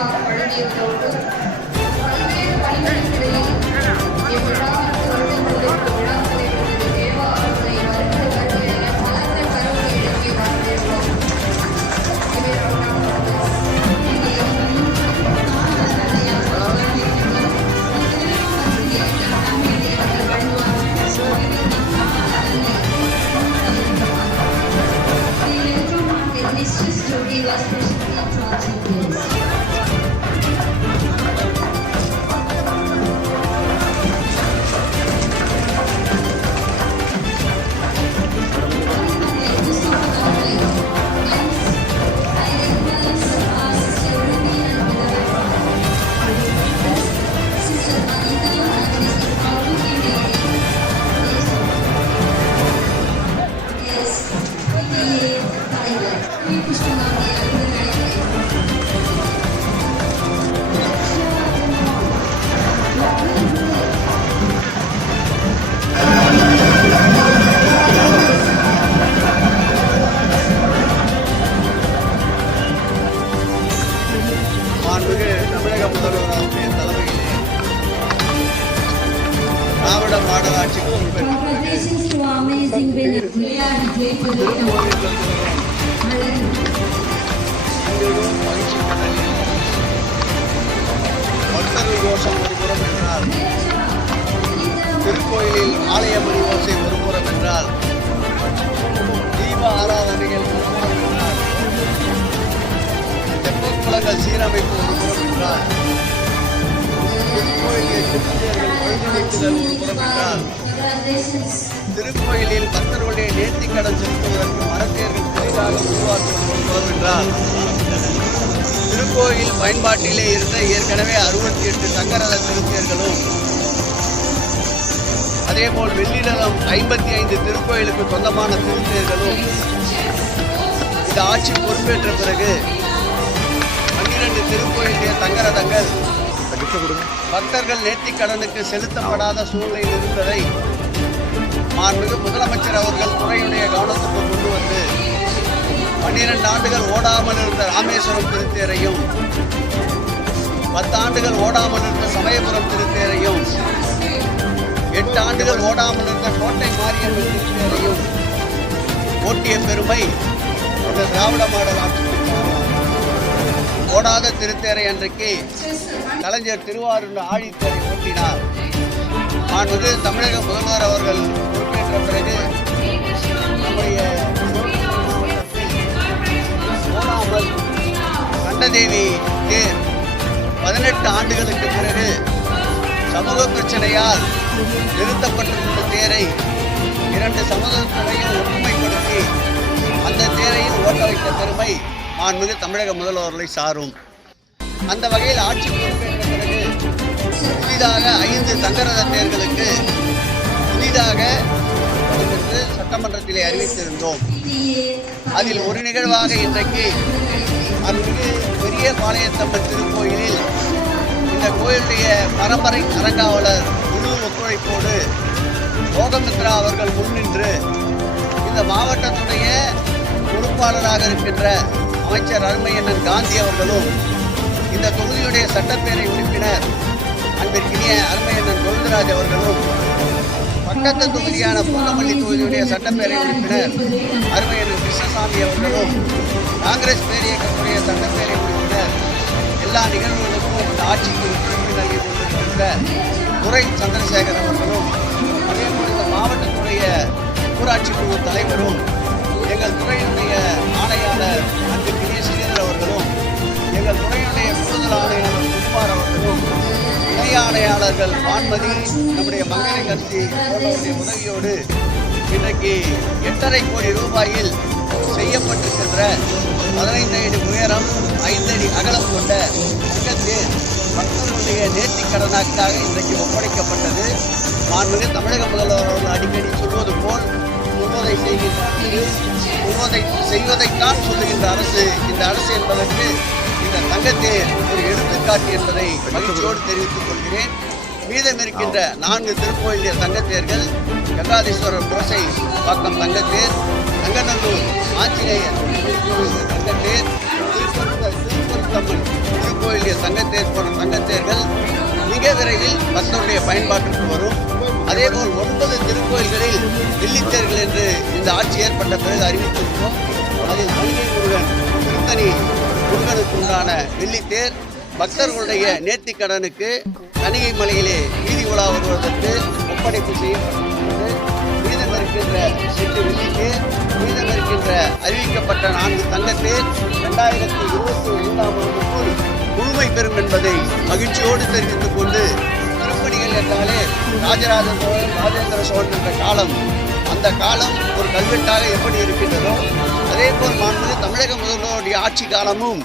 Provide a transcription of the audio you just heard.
சிறப்பாக வழங்கியதோடு பல்வேறு பணிகளுக்கிடையில் இவ்விழாவிற்கு வருடங்களுக்கு விழாக்களை கொண்டு தேவா அவர்களை வருகிற வருகையில பலத்த கருவை எழுப்பி வாழ்ந்திருக்கிறோம். தமிழக முதல்வருடைய தலைமையிலே திராவிட மாடல் ஆட்சிக்கு பக்தர்கள் கோஷம் ஒருபுறம் என்றால், திருக்கோயிலில் ஆலயமணி ஓசை ஒருபுறம் என்றால், தீப ஆராதனைகள் ஒருபுறம் என்றால், தெப்பக்குளங்கள் சீரமைப்பு ஒருபுறம் என்றால், திருக்கோயிலில் கிறிஸ்தியர்கள் வழிநடத்துதல் ஒருபுறம் என்றால், திருக்கோயிலில் பக்தர்களுடைய நேர்த்திக்கடன் செலுத்துவதற்கு மரத்தேர்கள் புதிதாக உருவாக்குவது ஒருபுறம் என்றால், திருக்கோயில் பயன்பாட்டிலே இருந்த ஏற்கனவே 68 தங்கரத திருத்தேர்களும் அதேபோல் வெள்ளிடலம் 55 திருக்கோயிலுக்கு சொந்தமான திருத்தேர்களும் இந்த ஆட்சி பொறுப்பேற்ற பிறகு 12 திருக்கோயிலுடைய தங்கரதங்கள் பக்தர்கள் நேர்த்திக்கடனுக்கு செலுத்தப்படாத சூழ்நிலையில் இருந்ததை மாண்புமிகு முதலமைச்சர் அவர்கள் துறையுடைய கவனத்துக்கு கொண்டு வந்து 12 ஆண்டுகள் ஓடாமல் இருந்த ராமேஸ்வரம் திருத்தேரையும் 10 ஆண்டுகள் ஓடாமல் இருந்த சமயபுரம் திருத்தேரையும் 8 ஆண்டுகள் ஓடாமல் இருந்த கோட்டை மாரியம்மன் திருத்தேரையும் ஓட்டிய பெருமை இந்த திராவிட மாடல் ஆட்சி. ஓடாத திருத்தேரை அன்றைக்கு கலைஞர் திருவாரூர் ஆழித்தேரை ஓட்டினார். மாண்புமிகு தமிழக முதல்வர் அவர்கள் பொறுப்பேற்ற பிறகு நம்முடைய கண்டதேவி தேர் 18 ஆண்டுகளுக்கு பிறகு சமூக பிரச்சனையால் நிறுத்தப்பட்டிருந்த தேரை 2 சமூகத்தினையும் ஒற்றுமைப்படுத்தி அந்த தேரையில் ஓட்ட வைத்த பெருமை மாண்புமிகு தமிழக முதல்வர்களை சாரும். அந்த வகையில் ஆட்சி பொறுப்பேற்ற பிறகு புதிதாக 5 தங்கரத தேர்களுக்கு புதிதாக சட்டமன்றத்திலே அறிவித்திருந்தோம். அதில் ஒரு நிகழ்வாக இன்றைக்கு அங்கு பெரிய பாளையத்தம்மன் திருக்கோயிலில் இந்த கோயிலுடைய பரம்பரை அறங்காவலர் முழு ஒத்துழைப்போடு லோகமித்ரா அவர்கள் முன்னின்று இந்த மாவட்டத்துடைய பொறுப்பாளராக இருக்கின்ற அமைச்சர் அருமையண்ணன் காந்தி அவர்களும் இந்த தொகுதியுடைய சட்டப்பேரவை உறுப்பினர் அன்பிற்கினிய அருமையண்ணன் கோவிந்தராஜ் அவர்களும் பக்கத்து தொகுதியான பூந்தமல்லி தொகுதியுடைய சட்டப்பேரவை உறுப்பினர் அருமையண்ணன் கிருஷ்ணசாமி அவர்களும் காங்கிரஸ் பேரியக்கத்துடைய சட்டப்பேரவை உறுப்பினர் எல்லா நிகழ்வுகளுக்கும் இந்த ஆட்சிக்கு ஒத்துழைப்பு நல்கி கொண்டிருக்கின்ற துரை சந்திரசேகர் அவர்களும் அதேபோல் இந்த மாவட்டத்துடைய ஊராட்சி குழு தலைவரும் எங்கள் துறையினுடைய ஆணையாளர் அன்பிற்கினிய ஸ்ரீதர் அவர்களும் எங்கள் துறையினுடைய கூடுதல் ஆணையாளர் குமார் அவர்களும் இணை ஆணையாளர்கள் வான்மதி நம்முடைய மங்கை கட்சி போன்றவருடைய உதவியோடு இன்றைக்கு 8.5 கோடி ரூபாயில் செய்யப்பட்டிருக்கின்ற 15 அடி உயரம் 5 அடி அகலம் கொண்ட தங்கத்தேர் பக்தர்களுடைய நேர்த்திக்கடனாக்காக இன்றைக்கு ஒப்படைக்கப்பட்டது. மாண்புமிகு தமிழக முதல்வர் அவர்கள் அடிக்கடி சொல்வது போல் முன்னோதை செய்வதைத்தான் சொல்லுகின்ற அரசு இந்த அரசு என்பதற்கு இந்த தங்கத்தேர் ஒரு எடுத்துக்காட்டு என்பதை மகிழ்ச்சியோடு தெரிவித்துக் கொள்கிறேன். மீதம் இருக்கின்ற 4 திருக்கோயிலுடைய தங்கத்தேர்கள் கங்காதீஸ்வரர் புரசை பாக்கம் தங்கத்தேர், நங்கநல்லூர் ஆஞ்சநேயர் தங்கத்தேர், திருப்பத்தம்மன் திருக்கோயிலுடைய தங்கத்தேர் போன்ற தங்கத்தேர்கள் மிக விரைவில் பக்தருடைய பயன்பாட்டிற்கு வரும். அதேபோல் 9 திருக்கோயில்களில் வெள்ளித்தேர்கள் என்று இந்த ஆட்சி ஏற்பட்ட பிறகு அறிவித்திருக்கிறோம். அதில் மங்கை முருகன் திருத்தணி முருகனுக்கு உண்டான வெள்ளித்தேர் பக்தர்களுடைய நேர்த்திக்கடனுக்கு கணிகை மலையிலே வீதி உலா வருவதற்கு ஒப்படைப்பு செய்யப்பட்டிருக்கிறது. மீதம் இருக்கின்ற 8 வெள்ளித்தேர், மீதம் இருக்கின்ற அறிவிக்கப்பட்ட 4 தங்கத்தேர் 2025ஆம் ஆண்டுக்குள் முழுமை பெறும் என்பதை மகிழ்ச்சியோடு தெரிவித்துக் கொண்டு, திருப்பணிகள் என்றாலே ராஜராஜ சோழன், ராஜேந்திர சோழன் என்ற காலம், அந்த காலம் ஒரு கல்வெட்டாக எப்படி இருக்கின்றதோ அதே போல் மாண்புமிகு தமிழக முதல்வருடைய ஆட்சி காலமும்